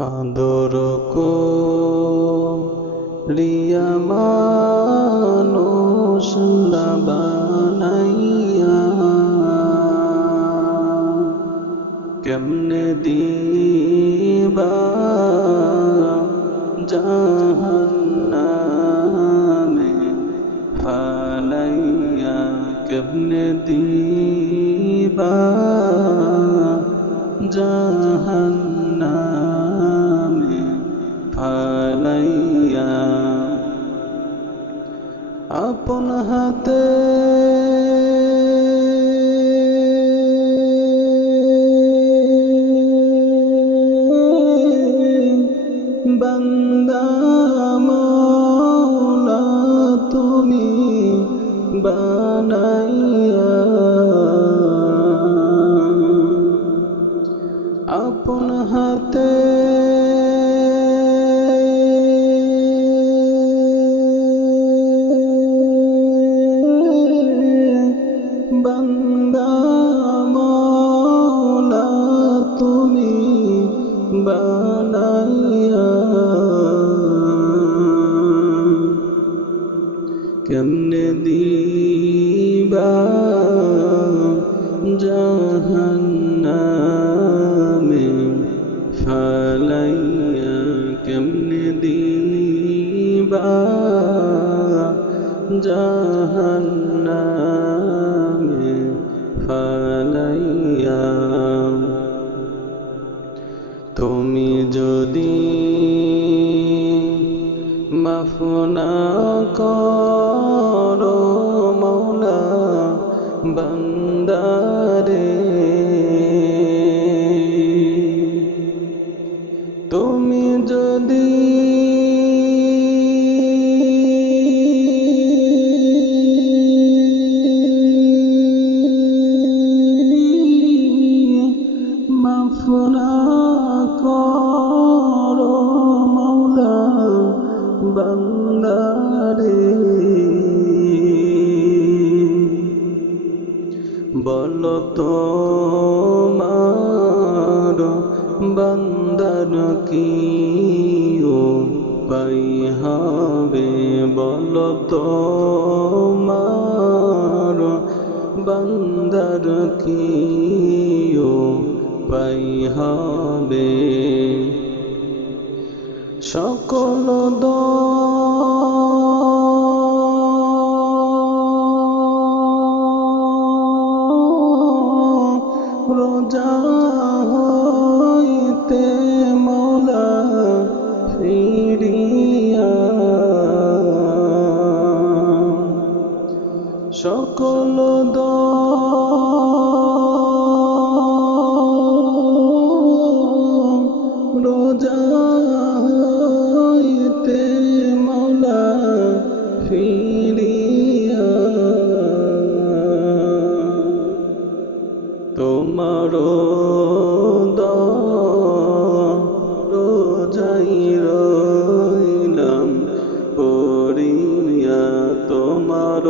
আদর করিয়া মানুষ বানাইয়া কেমনে দিবা জাহান্নামে ফালাইয়া কেমনে দিবা জাহান্নামে ফালাইয়া আপন হাতে বান্দা মাওলা তুমি বানাইয়া আপন হাতে বান্দা মাওলা তুমি বানাইয়া কেমনে দিবা জাহান্নামে ফালাইয়া কেমনে দিবা জাহান্নামে ফালাইয়া তুমি যদি মাফ না করো মাওলা বান্দারে তুমি যদি মাফ না করো মাওলা বান্দারে বলো তোমার বান্দার কি উপায় হবে বলো তোমার বান্দার কি উপায় হবে সকল রোজা হইতে মৌলা ফিরিয়া সকল রোজা হইতে মৌলা ফিরিয়া তোমার রোজাই রইলাম পড়িয়া তোমার